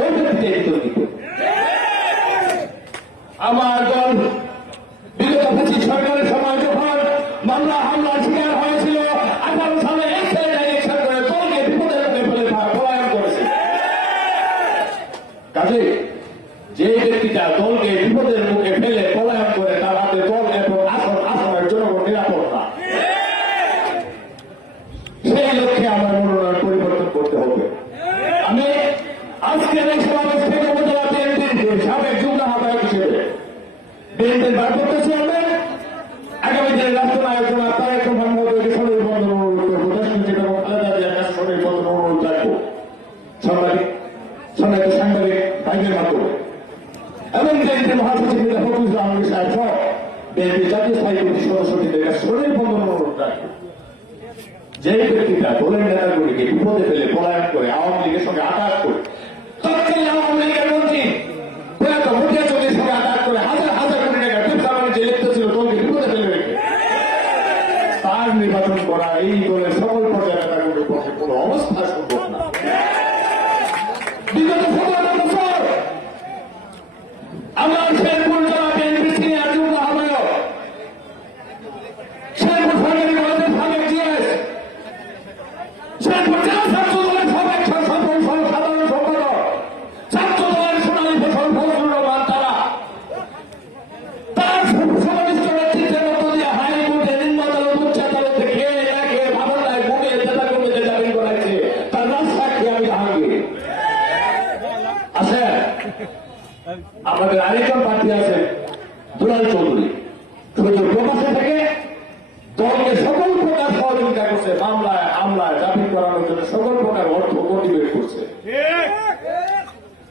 ওই ব্যক্তিকে বিতর্কিত আমার দল বিগত পঁচিশ সরকারের সময় যখন মামলা হামলার শিকার হয়েছিল আঠারো সালে এক ছেলেটা ইলেকশন করে দলকে বিপদের মুখে ফেলে পলায়ন করেছে কাজে যে ব্যক্তিটা দলকে বিপদের মুখে ফেলে পলায়ন করে তার হাতে দল এবং আসন আসনের জনগণ নিরাপদ না সেই লক্ষ্যে আমার মনোনয়ন পরিবর্তন করতে হবে আমি আজকের এই সমাবেশ থেকে উপজেলা বিএনপির সাবেক যুগ্ম আহ্বায়ক হিসেবে বিএনপির ভারপ্রাপ্ত চেয়ারম্যান, আগামী দিনে রাষ্ট্রনায়ক জনাব তারেক রহমান মোদীকে শরীর বন্ধন অনুরোধ করব সচিব এবং খালেদা জিয়ার কাছে শরীর বন্ধন অনুরোধ রাখব সাংবাদিক সাংবাদিক আওয়ামী লীগের সঙ্গে আঘাত করে, তৎকালীন আওয়ামী লীগের মন্ত্রী আমাদের আরেকজন প্রার্থী আছে দুলাল চৌধুরী। শুধু প্রকাশে থেকে দলকে সকল প্রকার সহযোগিতা করছে, মামলায়, হামলায়, জামিন করানোর জন্য সকল প্রকার অর্থ মোটিভেট করছে।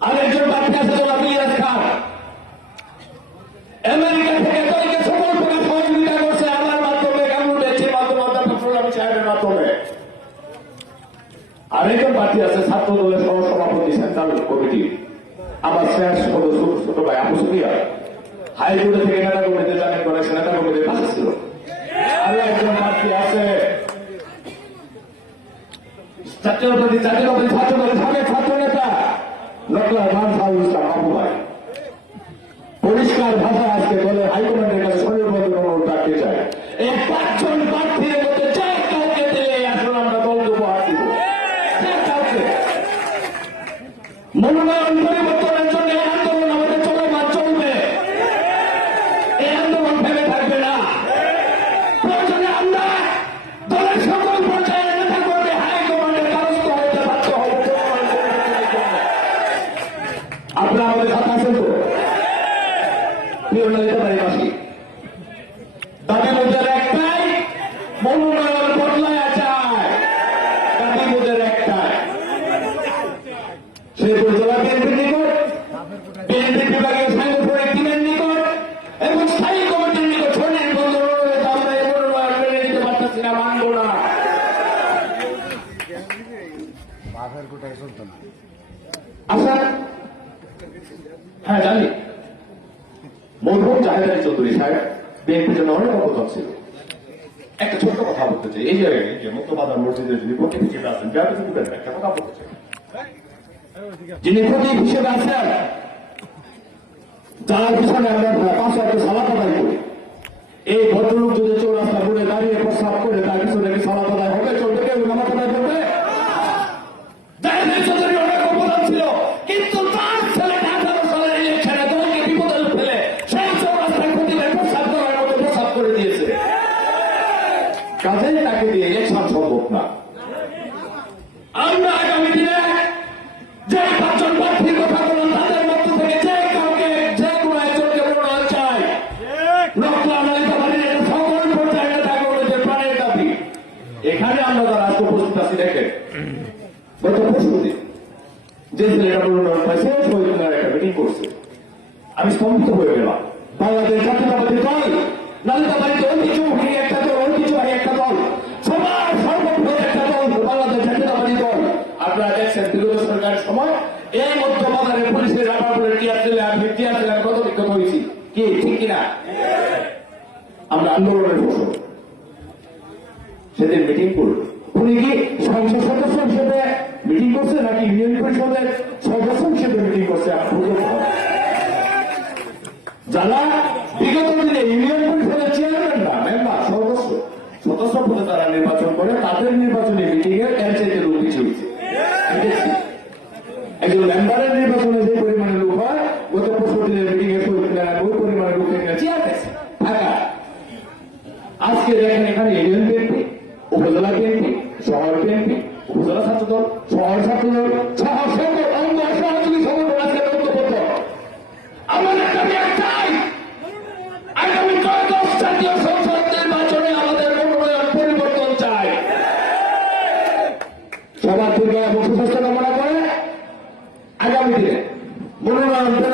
আরেকজন প্রার্থী আছে জনাব ইলিয়াস খান আমেরিকা থেকে দলকে সকল প্রকার সহযোগিতা করছে আমার মাধ্যমে বেচির মাধ্যমে, অধ্যাপক সাহেবের মাধ্যমে। আরেকজন প্রার্থী আছে ছাত্র দলের সহ সভাপতি সেন্ট্রাল কমিটি। আমার শেষ হলো ছোট ভাই আবু সুফিয়া। হাইকোর্টে থেকে নেতা কমিটি জামিন করেছে নেতা কমিটি পাশে ছিল। আরও একজন প্রার্থী আছে। জাতীয় প্রতি জাতীয় প্রতি ছাত্র নেতা। ইসলাম আবু ভাই। পরিষ্কার ভাষা আজকে বলে হাইকমান্ডের প্রিয় নেতাবাড়িবাসী দাবি মোদের একটাই মনোনয়ন বদলায় চায়। দাবি মোদের একটাই। শেরপুর জেলা বিএনপির নিকট বিএনপি বিভাগীয় সাংগঠনিক টিমের নিকট এবং স্থায়ী কমিটির নিকট শরীর আমরা এই মনোনয়ন মেনে নিতে পারতেছি না মানব না। বাঘের কোটায় চলতো না। আচ্ছা হ্যাঁ জানি। মরহুম চৌধুরী সাহেব বিএনপির জন্য অনেক অবদান ছিল। একটা ছোট্ট কথা বলতে চাই। এই জায়গায় যে মুক্তবাজার মসজিদের যিনি প্রতীক হিসেবে আছেন কিছু একটা কথা বলতে চাই। যিনি প্রতীক হিসেবে আছেন পিছনে আমরা পাঁচ সালাত আদায় করি। এই ভদ্রলোক যদি চৌরাস্তা ঘুরে দাঁড়িয়ে প্রস্তাব করে তার পিছনে সালাত আদায় কাজেই তাকে দিয়ে ইলেকশন সম্ভব না। আমরা আগামী দিনে যে পাঁচজন প্রার্থীর কথা বললাম, তাদের মধ্য থেকে যে কাউকে, যে কোনো একজনকে মনোনয়ন চাই। এখানে আমরা যারা আজকে উপস্থিত আছি, দেখেন, গত পরশুদিন যে ছেলেটা মনোনয়ন পাইছে শহীদ একটা মিটিং করছে। আমি স্তম্ভিত হয়ে গেলাম। বাংলাদেশ জাতীয়তাবাদী দল সদস্য হিসেবে মিটিং করছে নাকি সদস্য হিসেবে যারা বিগত দিনে ইউনিয়ন পরিষদের চেয়ারম্যান না মেম্বার সদস্য পদে তারা নির্বাচন করে তাদের নির্বাচনী মিটিং Gracias.